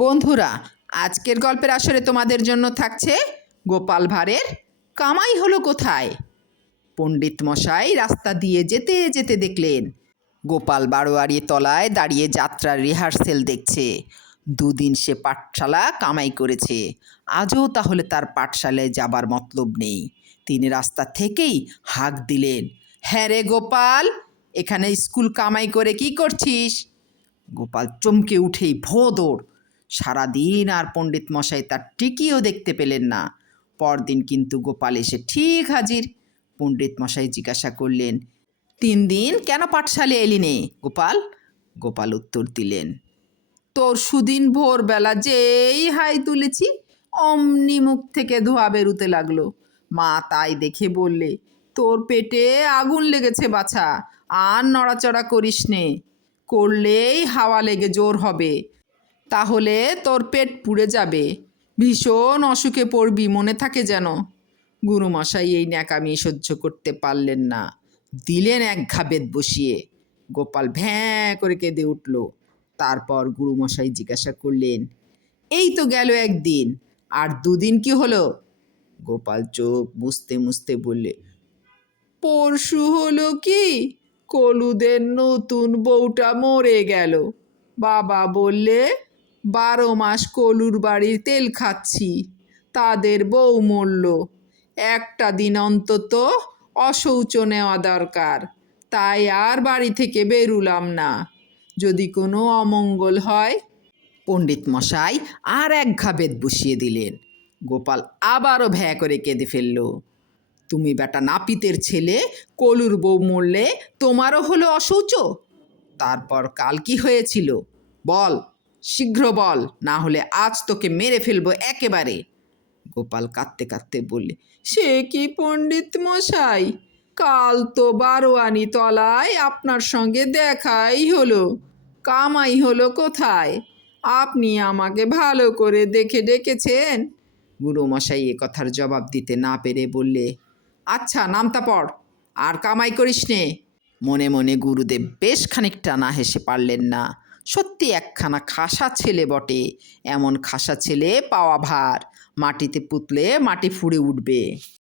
বন্ধুরা, আজকের গল্পের আসরে তোমাদের জন্য থাকছে গোপাল ভাঁড়ের কামাই হলো কোথায়। পণ্ডিত মশাই রাস্তা দিয়ে যেতে যেতে দেখলেন গোপাল বারোয়ারি তলায় দাঁড়িয়ে যাত্রার রিহার্সেল দেখছে। দুদিন সে পাঠশালা কামাই করেছে, আজও তাহলে তার পাঠশালায় যাবার মতলব নেই। তিনি রাস্তা থেকেই হাঁক দিলেন, হ্যাঁ রে গোপাল, এখানে স্কুল কামাই করে কি করছিস? গোপাল চমকে উঠেই ভোঁদৌড়। সারাদিন আর পণ্ডিত মশাই তার টিকিও দেখতে পেলেন না। পরদিন কিন্তু গোপাল এসে ঠিক হাজির। পণ্ডিত মশাই জিজ্ঞাসা করলেন, 3 দিন কেন পাঠশালায় এলি নে গোপাল? গোপাল উত্তর দিলেন, তোর সুদিন ভোরবেলা যেই হাই তুলেছি অমনি মুখ থেকে ধোঁয়া বেরুতে লাগলো। মা তাই দেখে বললে, তোর পেটে আগুন লেগেছে বাছা, আর নড়াচড়া করিস নে, করলেই হাওয়া লেগে জোর হবে, তাহলে তোর পেট পুড়ে যাবে, ভীষণ অসুখে পড়বি, মনে থাকে যেন। গুরুমশাই এই ন্যাকামি সহ্য করতে পারলেন না, দিলেন এক ঘা বেত বসিয়ে। গোপাল ভ্যাঁ করে কেঁদে উঠল। তারপর গুরুমশাই জিজ্ঞাসা করলেন, এই তো গেল একদিন, আর 2 দিন কি হলো? গোপাল চোখ মুছতে মুছতে বললে, পরশু হলো কি, কলুদের নতুন বউটা মরে গেল। বাবা বললে, 12 মাস কলুর বাড়ির তেল খাচ্ছি, তাদের বউ মরল, একটা দিন অন্তত অশৌচ নেওয়া দরকার, তাই আর বাড়ি থেকে বেরুলাম না, যদি কোনো অমঙ্গল হয়। পণ্ডিত মশাই আর এক ঘা বেত বসিয়ে দিলেন। গোপাল আবারও ভ্যাঁ করে কেঁদে ফেলল। তুমি বেটা নাপিতের ছেলে, কলুর বউ মরলে তোমারও হলো অশৌচ? তারপর কাল কি হয়েছিল বল, শীঘ্র বল, না হলে আজ তোকে মেরে ফেলবো একেবারে। গোপাল কাঁদতে কাঁদতে বললে, সে কি পণ্ডিত মশাই, কাল তো বারোয়ানি তলায় আপনার সঙ্গে দেখাই হলো, কামাই হলো কোথায়? আপনি আমাকে ভালো করে দেখে ডেকেছেন? গুরুমশাই এ কথার জবাব দিতে না পেরে বললে, আচ্ছা নামতা পড়, আর কামাই করিস নে। মনে মনে গুরুদেব বেশ খানিকটা না হেসে পারলেন না। সত্যি একখানা খাসা ছেলে বটে, এমন খাসা ছেলে পাওয়া ভার, মাটিতে পুতলে মাটি ফুঁড়ে উঠবে।